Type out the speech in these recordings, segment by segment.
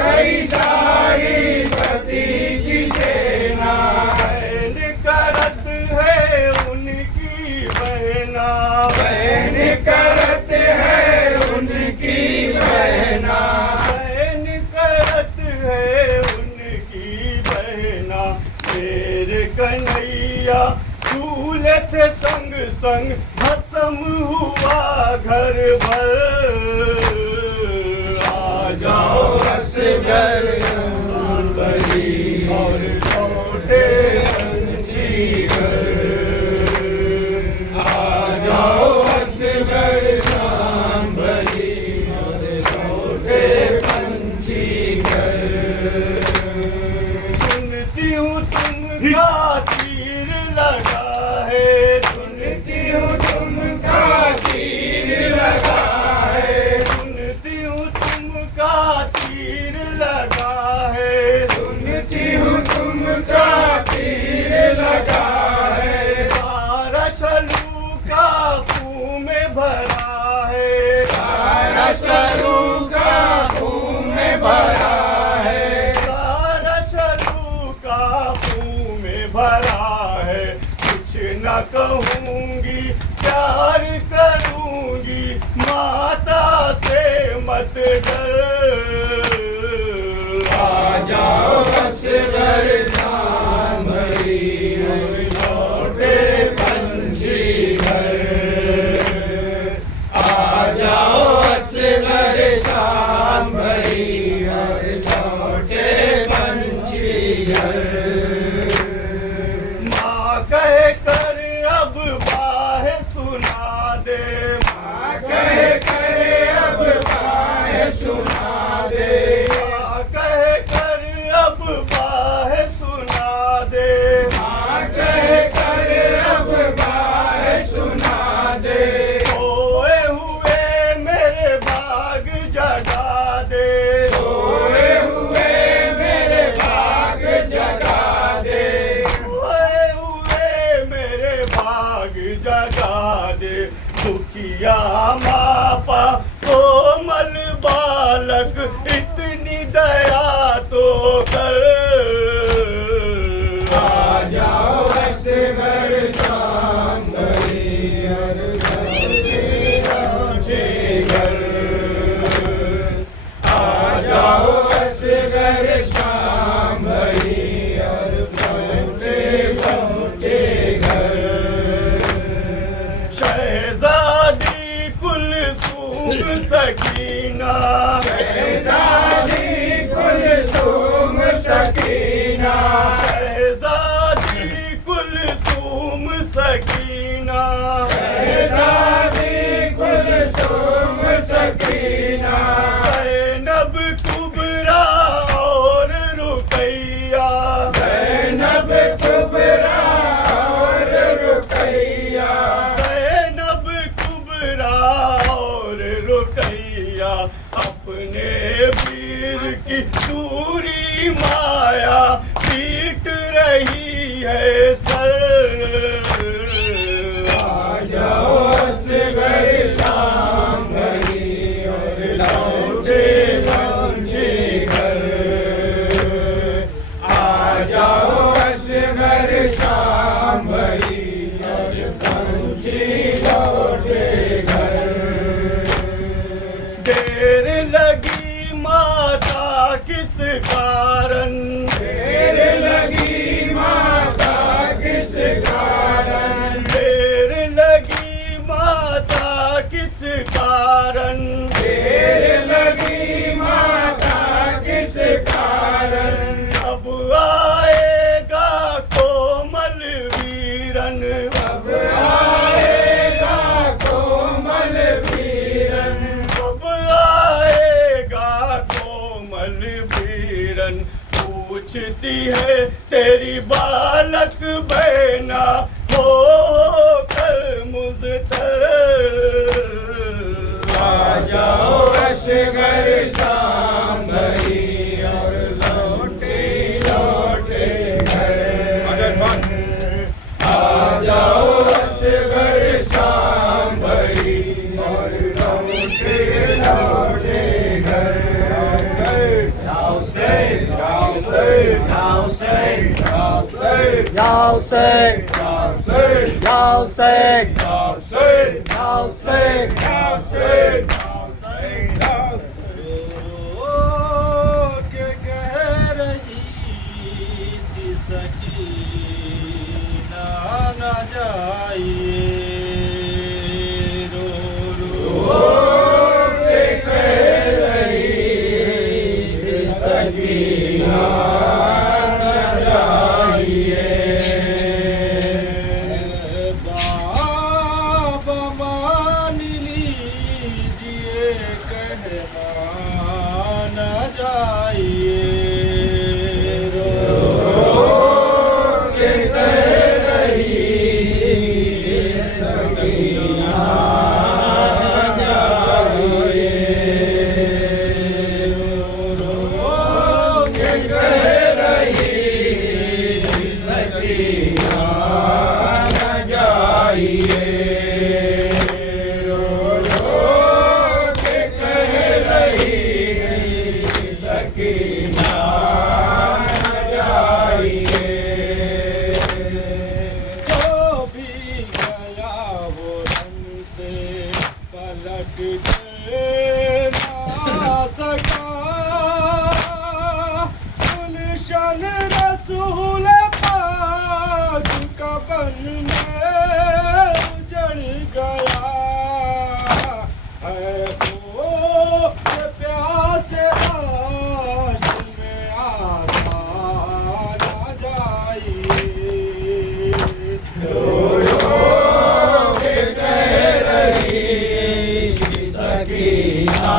गई सारी पति की सेना, बहन करत है उनकी बहना, बहन करत है उनकी बहना, बहन करत है उनकी बहना। मेरे कन्हैया झूले थे संग संग, भस्म हुआ घर भर। आ जाओ असगर बड़ी और लौटे पंछी घर, आ जाओ असगर शाम बड़ी और लौटे पंछी घर। सुनती हूँ तुमका तीर लगा है, सुनती हूँ तुमका तीर लगा है, सुनती हूँ तुमका तीर लगा है, सुनती हूँ तुमका तीर लगा है, सारा सलूका खून में भरा है, सारा सरू का खून में भरा है, सारा सलूका खून में भरा है। कुछ न कहूँगी प्यार करूँगी, माता से मत डर। आ जाओ असगर शाम भरी और लौटे पंछी घर, आ जाओ असगर शाम भरी और लौटे पंछी घर। माँ कहे कर अब बाह सुना दे, माँ कहे करे अब बाह सुना दे, माँ कहे कर अब बाह सुना दे, माँ कहे करे अब बाह सुना दे, सोए हुए मेरे बाग जगा दे, सोए हुए मेरे बाग जगा दे, सोए हुए मेरे बाग जगा दे। दुखिया मापा कोमल बालक, इतनी दया तो कर। आ जाओ असगर शाम भरी और लौटे घर, आ जाओ असगर शाम भरी और लौटे घर। शहजादी कुलसूम सकीना, शहजादी कुलसूम सकीना, शहजादी कुलसूम सकीना, शहजादी कुलसूम सकीना, ज़ैनब कुबरा और रुकैया, ज़ैनब कुबरा और रुकैया, ज़ैनब कुबरा और रुकैया। अपने वीर की दूरी माया पीट रही है सर। आ जाओ असगर शाम भरी और लौटे पंछी घर, आ जाओ असगर शाम भरी और पंछी लौटे घर। देर लगी माता किस कारण, देर लगी माता किस कारण, देर लगी माता किस कारण, देर लगी माता किस कारण, अब आएगा कोमल वीरन, अब आएगा कोमल वीरन, अब आएगा कोमल वीरन। पूछती है तेरी बालक बहना हो कर मुझतर। आ जाओ असगर शाम भरी और लौटे लौटे घर, आ जाओ असगर शाम भरी और लौटे लौटे घर। Yao Sing, Yao Sing, Yao Sing, Yao Sing, Yao Sing, Yao Sing, Yao Sing. के कह रही थी सकीना न जाइए रो रो के कह रही थी सकीना न जाइए। बाबा मान लीजिए कहना न जाइए रो के कह रही सकीना न जाइए। रो के कह रही सकीना न जाइए। रो रो के कह रही सकीना न जाइए। जो भी गया वो रंग से पलट के ना सका गुलशन रसूल पाक का बन में उजड़ गया है वो प्यास लाश में आता ना जाइए रो रो के कह रही सकीना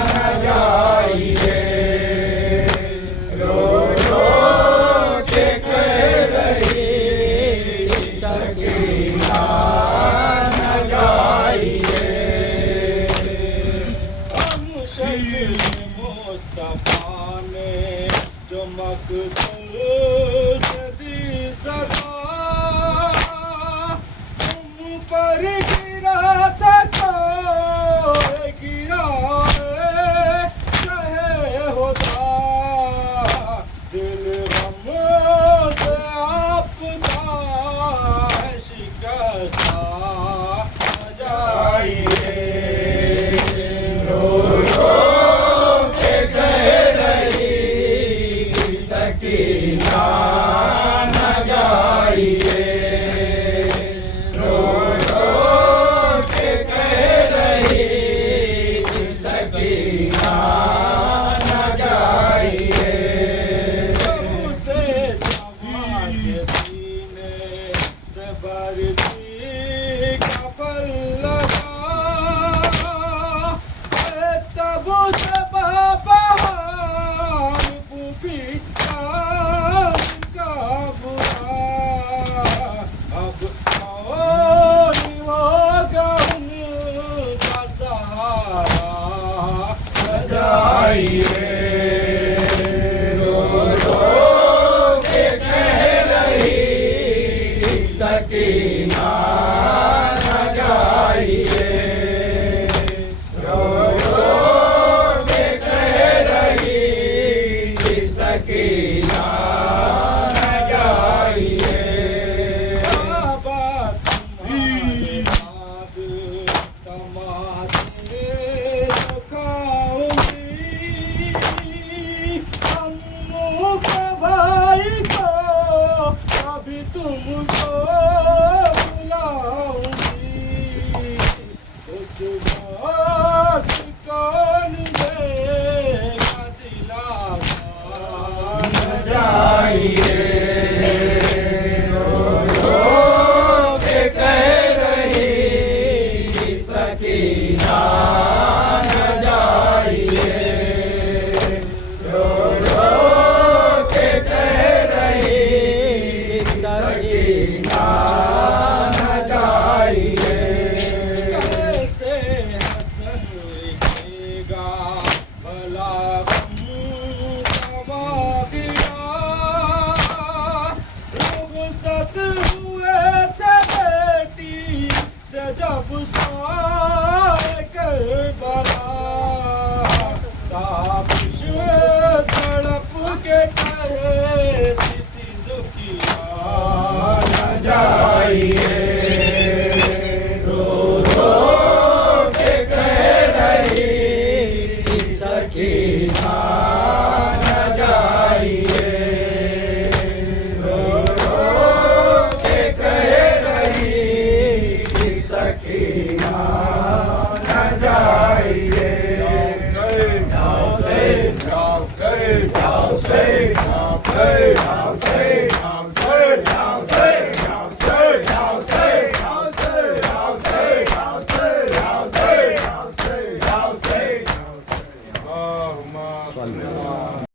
न जाइए। रो रो के कह रही सकीना न जाइए। हम शक्ल मुस्तफा ने जो मकतूल से दी सदा तुम पर गिरा था कोई गिरा चाहे होता दिल गम से आपका शिकस्ता न जाइए रो रो के कह रही सकीना न जाइए। रो रो के कह रही सकीना न जाइए। जब से जवान के सीने से भरती का पल लगा तब से बहार भी का बुरा अब कौन होगा उनका सहारा न जाइए रो रो के कह रही सकीना न जाइए। रो रो के कह रही सकीना न जाइए। बाबा तुम्हारे बाद तमाचे तो खाऊंगी अम्मू के भाई को अभी तुमको बुलाऊंगी उस बात कौन देगा दिलासा न जाइए। रो रो के कह रही सकीना न जाइए। रो रो के कह रही सकीना न जाइए। कैसे हसन लिखेगा भला गम कमा गया रुखसत हुए थे बेटी से जब साए कर